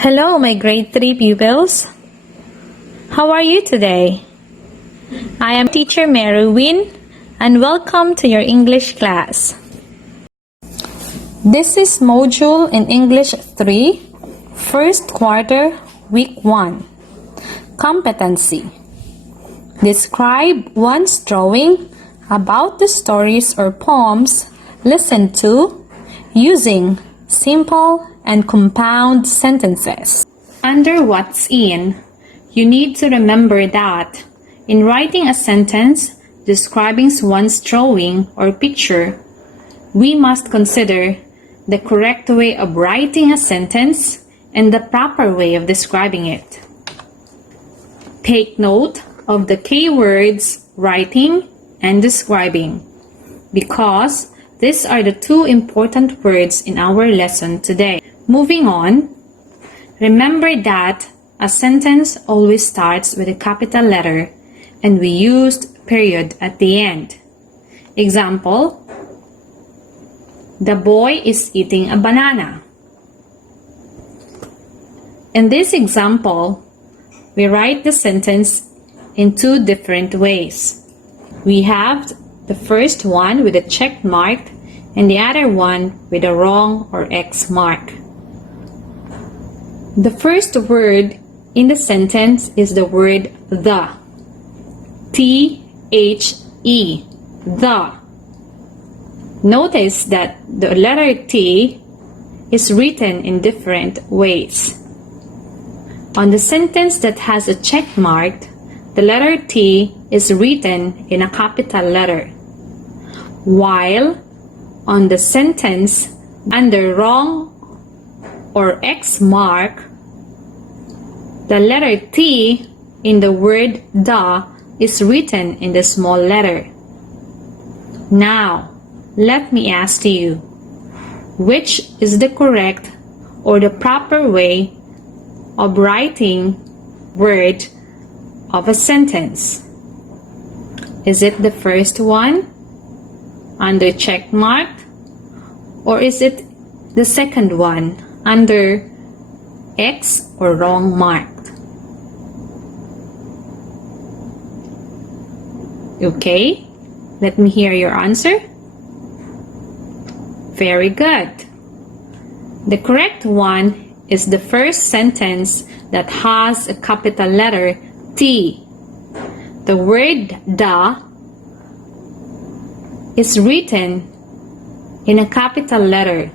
Hello, my grade 3 pupils. How are you today? I am teacher Mary Wynn and welcome to your English class. This is module in English 3, first quarter, week 1. Competency. Describe one's drawing about the stories or poems listened to using simple and compound sentences. Under what's in, you need to remember that in writing a sentence describing one's drawing or picture, we must consider the correct way of writing a sentence and the proper way of describing it. Take note of the keywords writing and describing, because these are the two important words in our lesson today. Moving on, remember that a sentence always starts with a capital letter and we used period at the end. Example, the boy is eating a banana. In this example, we write the sentence in two different ways. We have the first one with a check mark and the other one with a wrong or X mark. The first word in the sentence is the word the. T-H-E, the. Notice that the letter T is written in different ways. On the sentence that has a check mark, the letter T is written in a capital letter, while on the sentence under wrong or X mark, the letter T in the word the is written in the small letter. Now, let me ask you, which is the correct or the proper way of writing word of a sentence? Is it the first one under check mark, or is it the second one under X or wrong mark? Okay, let me hear your answer. Very good. The correct one is the first sentence that has a capital letter T. The word the is written in a capital letter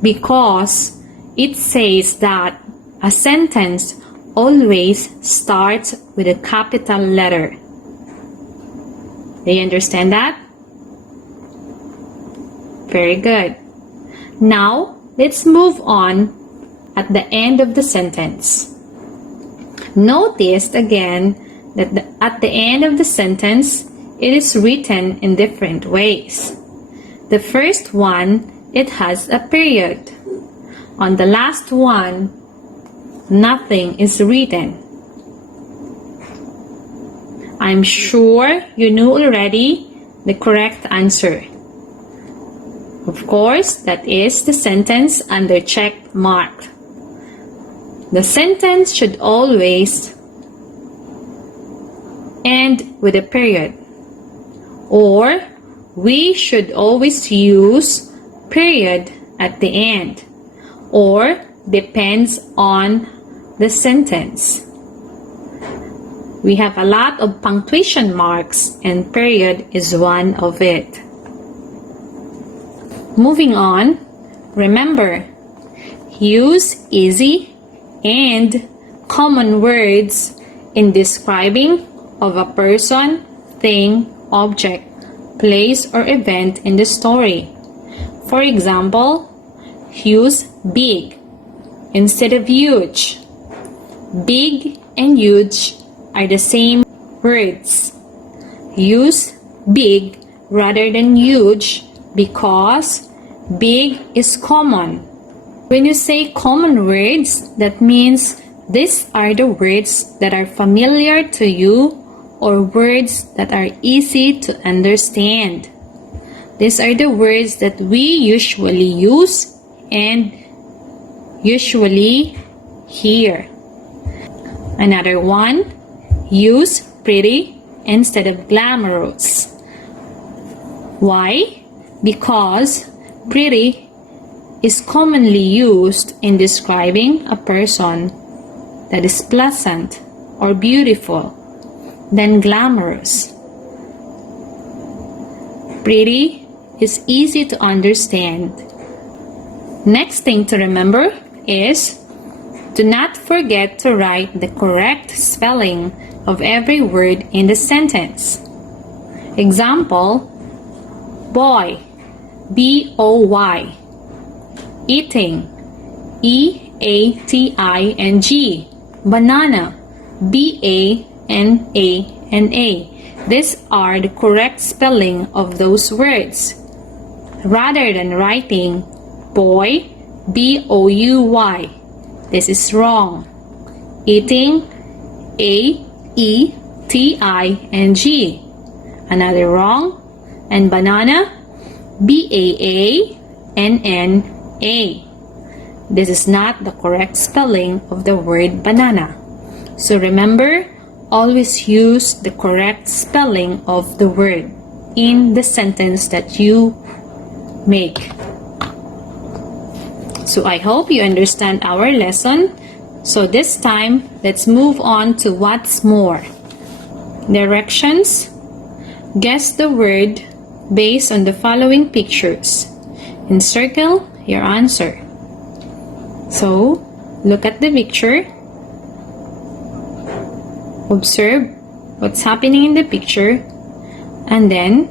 because it says that a sentence always starts with a capital letter. Do you understand that? Very good. Now, let's move on at the end of the sentence. Notice again that at the end of the sentence, it is written in different ways. The first one, it has a period. On the last one, nothing is written. I'm sure you knew already the correct answer. Of course, that is the sentence under check mark. The sentence should always end with a period, or we should always use period at the end, or depends on the sentence. We have a lot of punctuation marks and period is one of it. Moving on, remember, use easy and common words in describing of a person, thing, object, place, or event in the story. For example, use big instead of huge. Big and huge are the same words. Use big rather than huge because big is common. When you say common words, that means these are the words that are familiar to you or words that are easy to understand. These are the words that we usually use and usually here. Another one, use pretty instead of glamorous. Why? Because pretty is commonly used in describing a person that is pleasant or beautiful than glamorous. Pretty is easy to understand. Next thing to remember is do not forget to write the correct spelling of every word in the sentence. Example, boy, B-O-Y. Eating, E-A-T-I-N-G. Banana, B-A-N-A-N-A. These are the correct spelling of those words. Rather than writing boy, B-O-U-Y. This is wrong. Eating, A-E-T-I-N-G. Another wrong. And banana, B-A-A-N-N-A. This is not the correct spelling of the word banana. So remember, always use the correct spelling of the word in the sentence that you make. So I hope you understand our lesson. So this time, let's move on to what's more. Directions. Guess the word based on the following pictures. Encircle your answer. So, look at the picture. Observe what's happening in the picture. And then,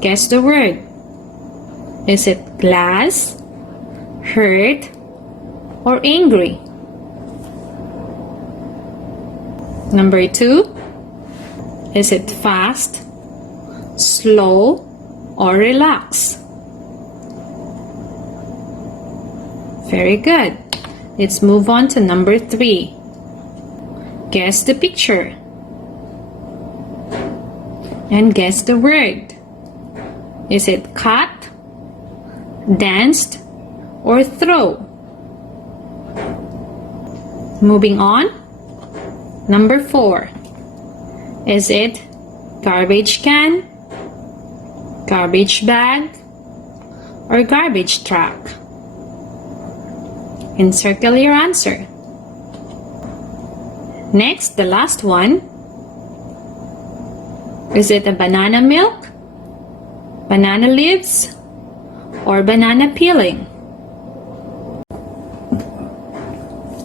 guess the word. Is it glass, hurt, or angry? Number 2. Is it fast, slow, or relax? Very good. Let's move on to number 3. Guess the picture. And guess the word. Is it cut, danced, or throw? Moving on. Number 4. Is it garbage can, garbage bag, or garbage truck? Encircle your answer. Next, the last one. Is it a banana milk, banana leaves, or banana peeling?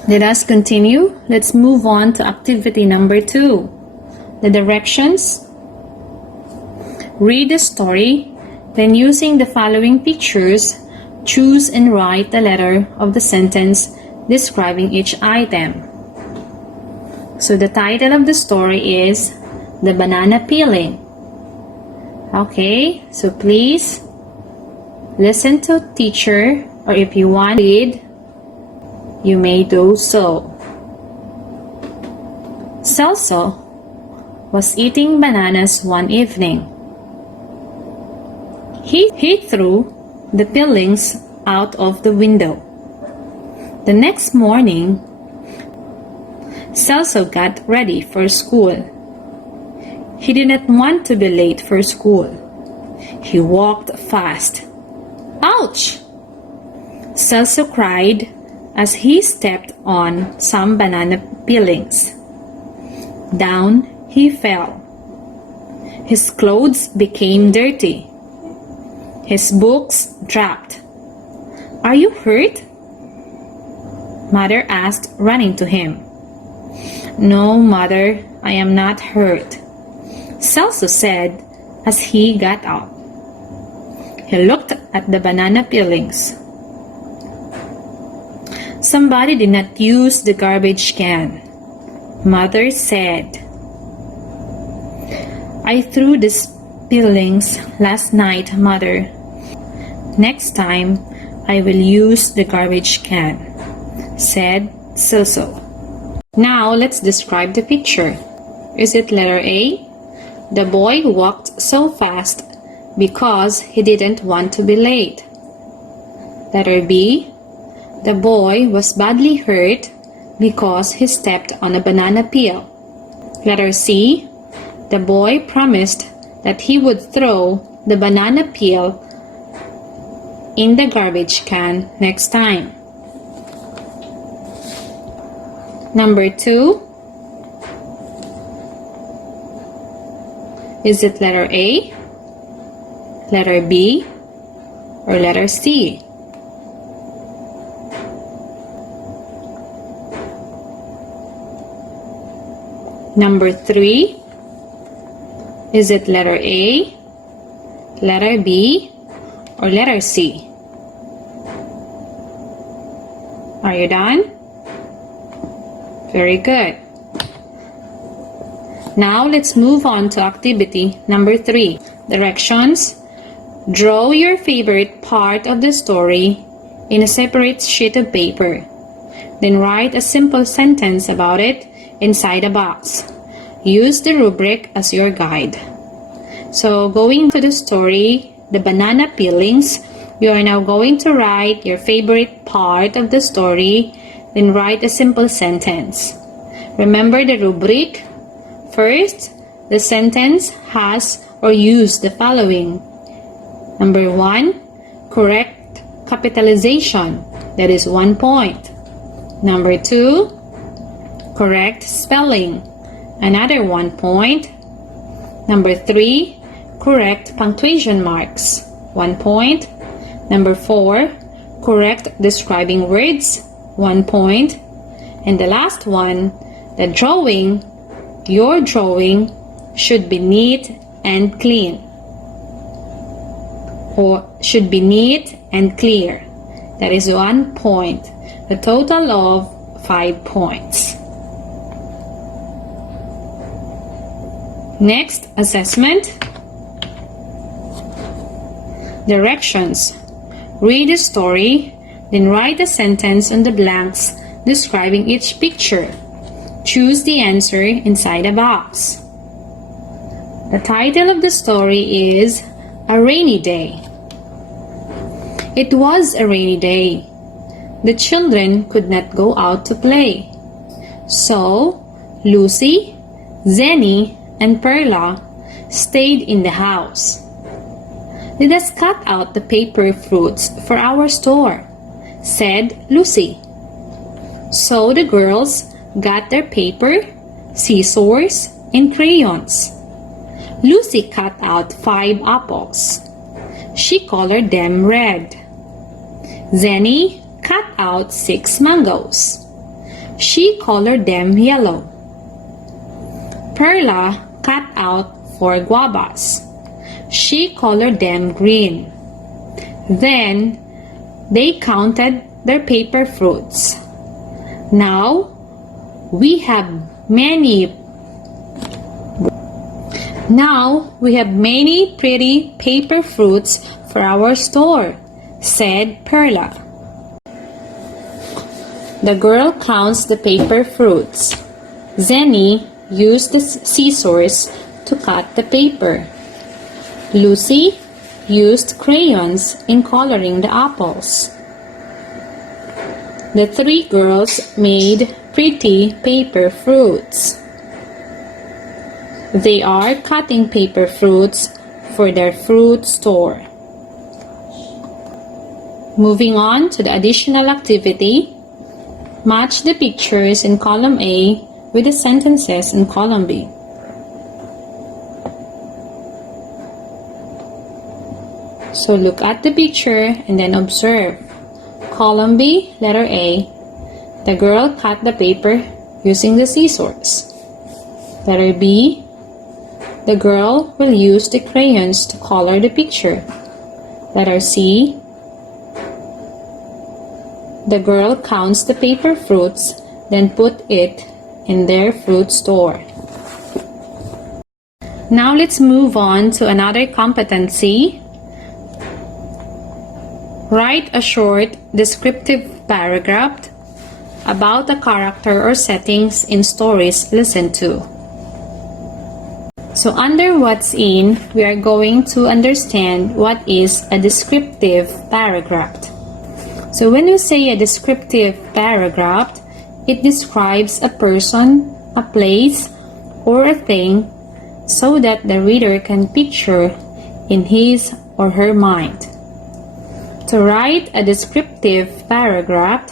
Let us continue. Let's move on to activity number 2. The directions. Read the story, then using the following pictures, choose and write the letter of the sentence describing each item. So the title of the story is The Banana Peeling. Okay, so please listen to teacher, or if you want to read, you may do so. Celso was eating bananas one evening. He threw the peelings out of the window. The next morning, Celso got ready for school. He did not want to be late for school. He walked fast. Ouch! Celso cried as he stepped on some banana peelings. Down he fell. His clothes became dirty. His books dropped. Are you hurt? Mother asked, running to him. No, Mother, I am not hurt, Celso said as he got up. He looked at the banana peelings. Somebody did not use the garbage can, Mother said. I threw these peelings last night, Mother. Next time, I will use the garbage can, said Celso. Now, let's describe the picture. Is it letter A? The boy walked so fast because he didn't want to be late. Letter B? The boy was badly hurt because he stepped on a banana peel. Letter C. The boy promised that he would throw the banana peel in the garbage can next time. Number 2. Is it letter A, letter B, or letter C? Number 3. Is it letter A, letter B, or letter C? Are you done? Very good. Now let's move on to activity number 3. Directions. Draw your favorite part of the story in a separate sheet of paper. Then write a simple sentence about it inside a box. Use the rubric as your guide. So going to the story, the banana peelings, you are now going to write your favorite part of the story, then write a simple sentence. Remember the rubric? First, the sentence has or use the following. Number 1, correct capitalization. That is 1 point. Number 2, correct spelling. Another 1 point. Number 3, correct punctuation marks. 1 point. Number 4, correct describing words. 1 point. And the last one, the drawing, your drawing should be neat and clean. Or should be neat and clear. That is 1 point. A total of 5 points. Next, assessment. Directions. Read the story, then write a sentence on the blanks describing each picture. Choose the answer inside a box. The title of the story is A Rainy Day. It was a rainy day. The children could not go out to play. So, Lucy, Zenny, and Perla stayed in the house. Let us cut out the paper fruits for our store, said Lucy. So the girls got their paper, scissors, and crayons. Lucy cut out 5 apples. She colored them red. Zenny cut out 6 mangoes. She colored them yellow. Perla cut out 4 guavas. She colored them green. Then they counted their paper fruits. Now we have many pretty paper fruits for our store, said Perla. The girl counts the paper fruits. Zenny used the scissors to cut the paper. Lucy used crayons in coloring the apples. The 3 girls made pretty paper fruits. They are cutting paper fruits for their fruit store. Moving on to the additional activity, match the pictures in column A with the sentences in column B. So look at the picture and then observe. Column B, letter A, the girl cut the paper using the scissors. Letter B, the girl will use the crayons to color the picture. Letter C, the girl counts the paper fruits, then put it in their fruit store. Now let's move on to another competency. Write a short descriptive paragraph about a character or settings in stories listened to. So under what's in, we are going to understand what is a descriptive paragraph. So when you say a descriptive paragraph, it describes a person, a place, or a thing so that the reader can picture in his or her mind. To write a descriptive paragraph,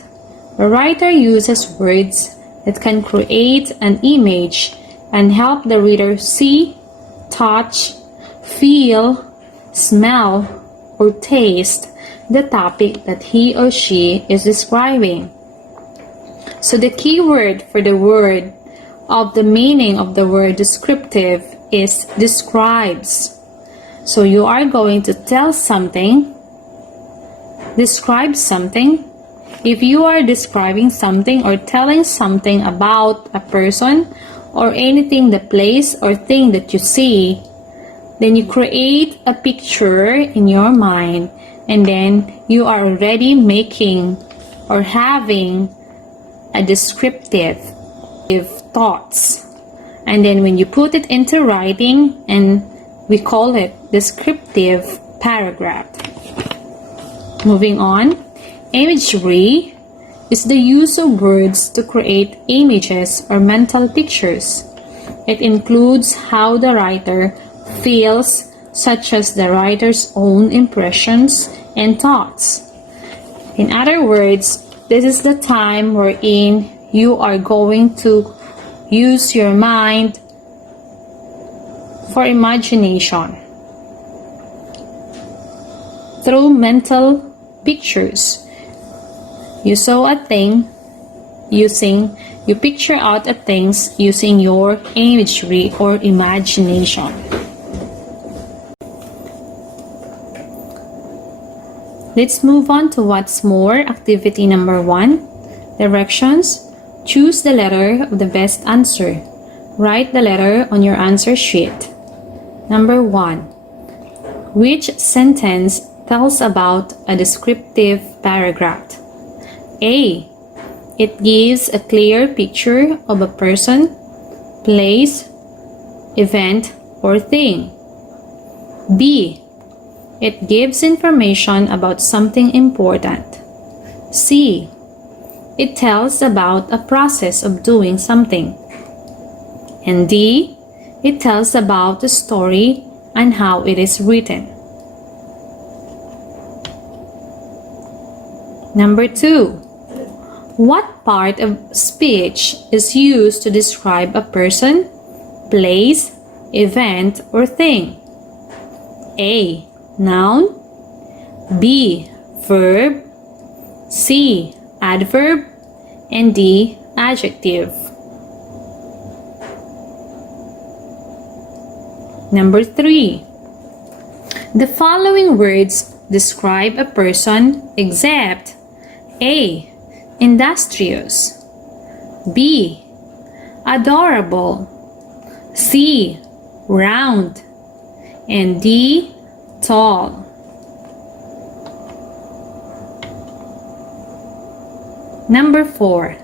the writer uses words that can create an image and help the reader see, touch, feel, smell, or taste the topic that he or she is describing. So the key word for the word of the meaning of the word descriptive is describes. So you are going to tell something, describe something. If you are describing something or telling something about a person or anything, the place or thing that you see, then you create a picture in your mind, and then you are already making or having a descriptive thoughts. And then when you put it into writing, and we call it descriptive paragraph. Moving on, imagery is the use of words to create images or mental pictures. It includes how the writer feels, such as the writer's own impressions and thoughts. In other words, this is the time wherein you are going to use your mind for imagination through mental pictures. You saw a thing you picture out a things using your imagery or imagination. Let's move on to what's more, activity number 1. Directions. Choose the letter of the best answer. Write the letter on your answer sheet. Number 1. Which sentence tells about a descriptive paragraph? A. It gives a clear picture of a person, place, event, or thing. B. It gives information about something important. C. It tells about a process of doing something. And D. It tells about the story and how it is written. Number 2. What part of speech is used to describe a person, place, event, or thing? A. Noun. B. Verb. C. Adverb. And D. Adjective. Number 3. The following words describe a person except A. Industrious. B. Adorable. C. Round. And D. Tall. Number 4.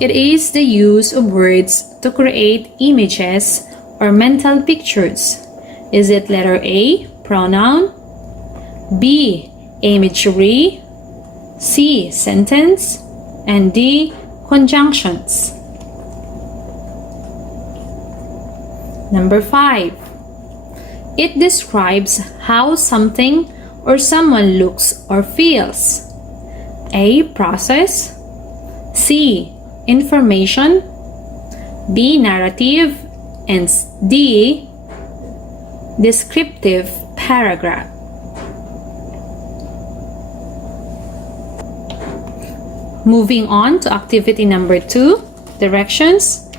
It is the use of words to create images or mental pictures. Is it letter A, pronoun, B, imagery, C, sentence, and D, conjunctions? Number 5. It describes how something or someone looks or feels. A. Process. C. Information. B. Narrative. And D. Descriptive paragraph. Moving on to activity number 2, directions.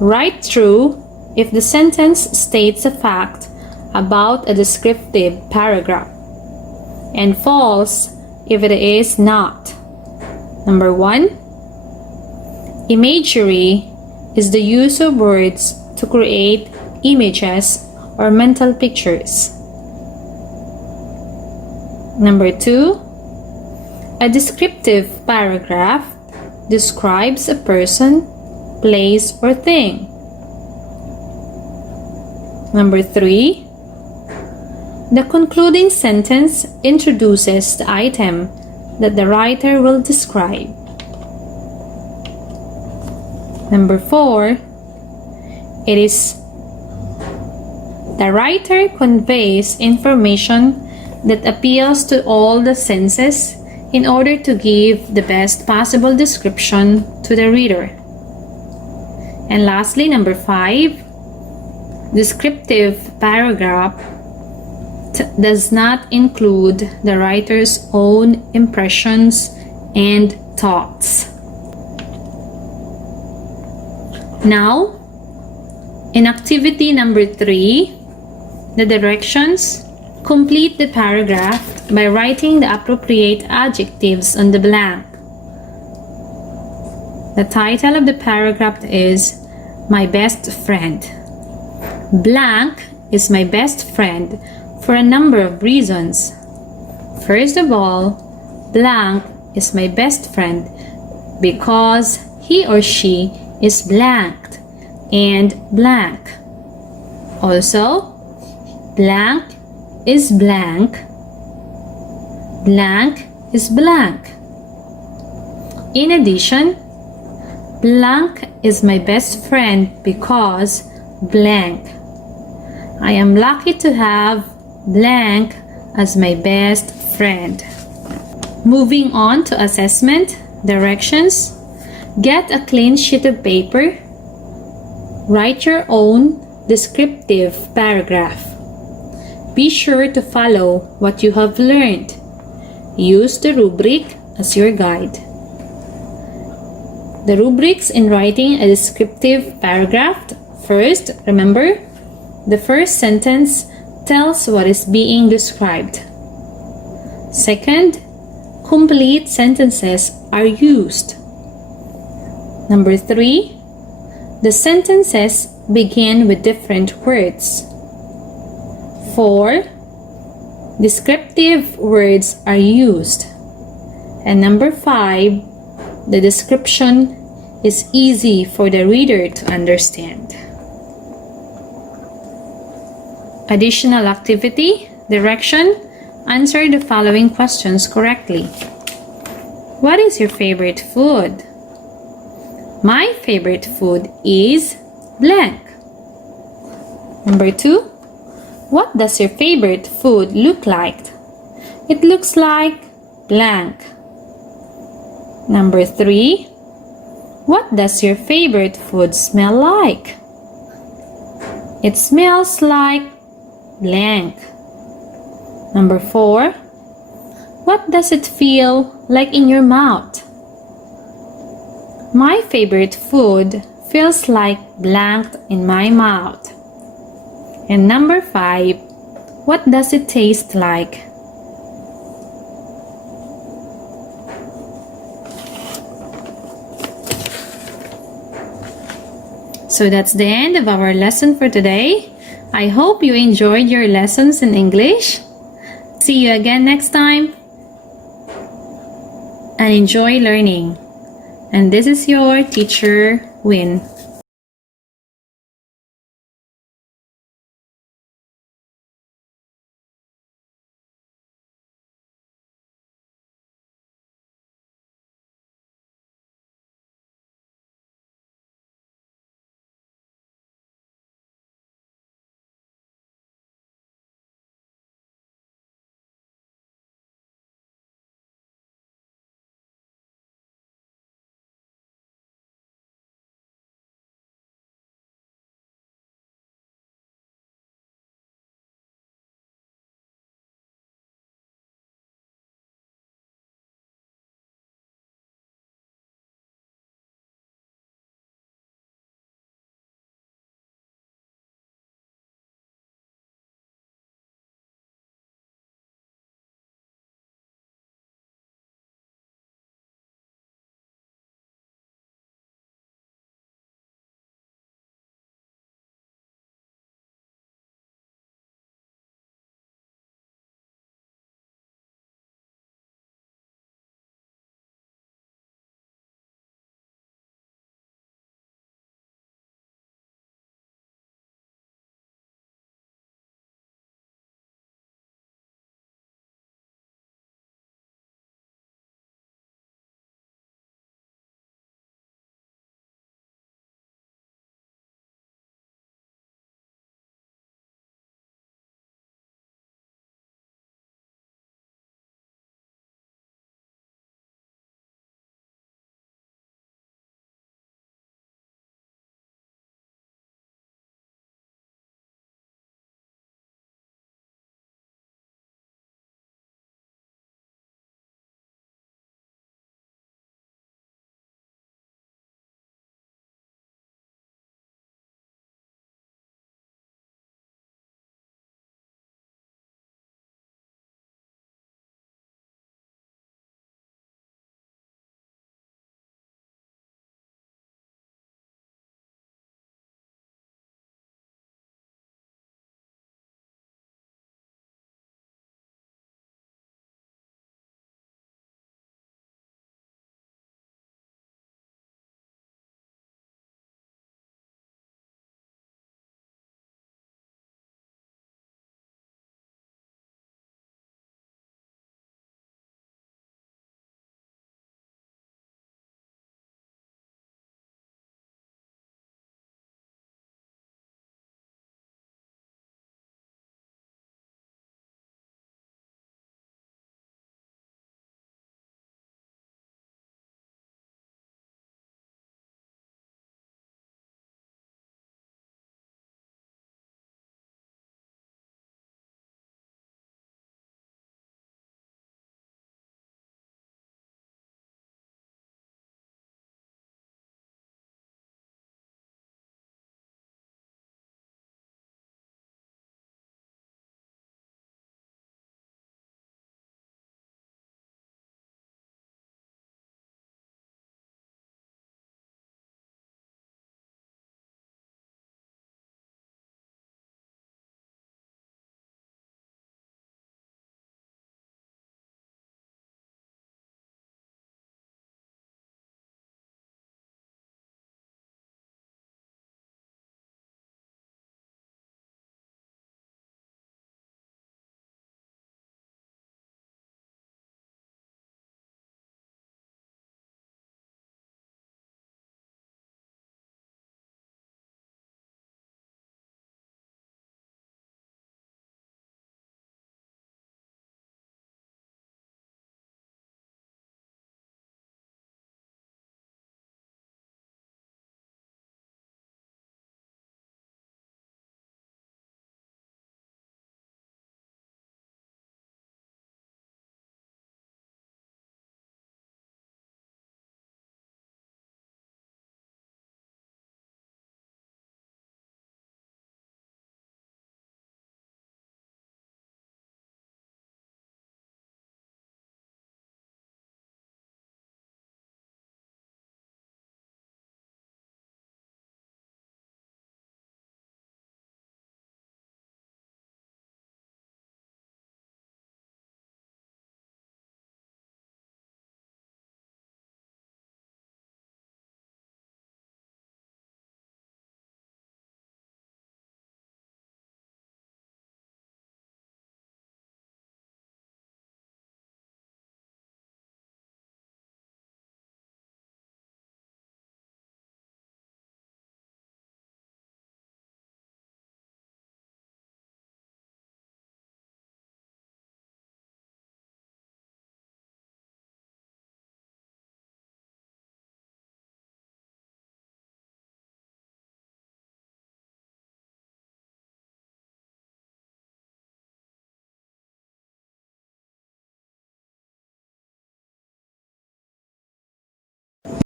Write true if the sentence states a fact about a descriptive paragraph, and false if it is not. Number 1. Imagery is the use of words to create images or mental pictures. Number 2. A descriptive paragraph describes a person, place, or thing. Number 3. The concluding sentence introduces the item that the writer will describe. Number 4, it is the writer conveys information that appeals to all the senses in order to give the best possible description to the reader. And lastly, number 5, descriptive paragraph does not include the writer's own impressions and thoughts. Now, in activity number 3, the directions: complete the paragraph by writing the appropriate adjectives on the blank. The title of the paragraph is My Best Friend. Blank is my best friend for a number of reasons. First of all, blank is my best friend because he or she is blanked and blank. Also, blank is blank, blank is blank. In addition, blank is my best friend because blank. I am lucky to have blank as my best friend. Moving on to assessment directions: get a clean sheet of paper. Write your own descriptive paragraph. Be sure to follow what you have learned. Use the rubric as your guide. The rubrics in writing a descriptive paragraph: first, remember, the first sentence tells what is being described. Second, complete sentences are used. Number 3, the sentences begin with different words. 4, descriptive words are used. And number 5, the description is easy for the reader to understand. Additional activity direction: answer the following questions correctly. What is your favorite food? My favorite food is blank. Number 2, what does your favorite food look like? It looks like blank. Number 3, what does your favorite food smell like? It smells like blank. Number 4, what does it feel like in your mouth? My favorite food feels like blank in my mouth. And number 5, what does it taste like? So that's the end of our lesson for today. I hope you enjoyed your lessons in English. See you again next time. And enjoy learning. And this is your teacher, Win.